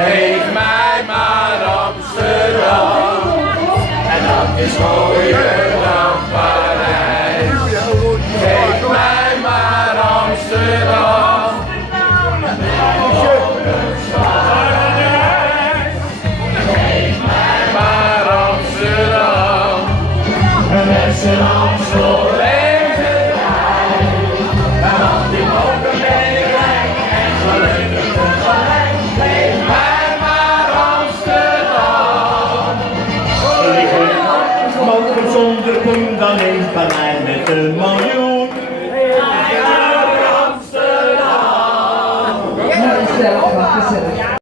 Geef mij maar Amsterdam, en dat is mooier dan Parijs. Geef mij maar Amsterdam, geef mij maar Amsterdam, met z'n Amstel leven wij. En als die mogen ben ik rijk en gelukkig tegelijk. Geef mij maar Amsterdam. Mogen zonder poen dan in Parijs met een miljoen. Amsterdam. Gezellig, gezellig.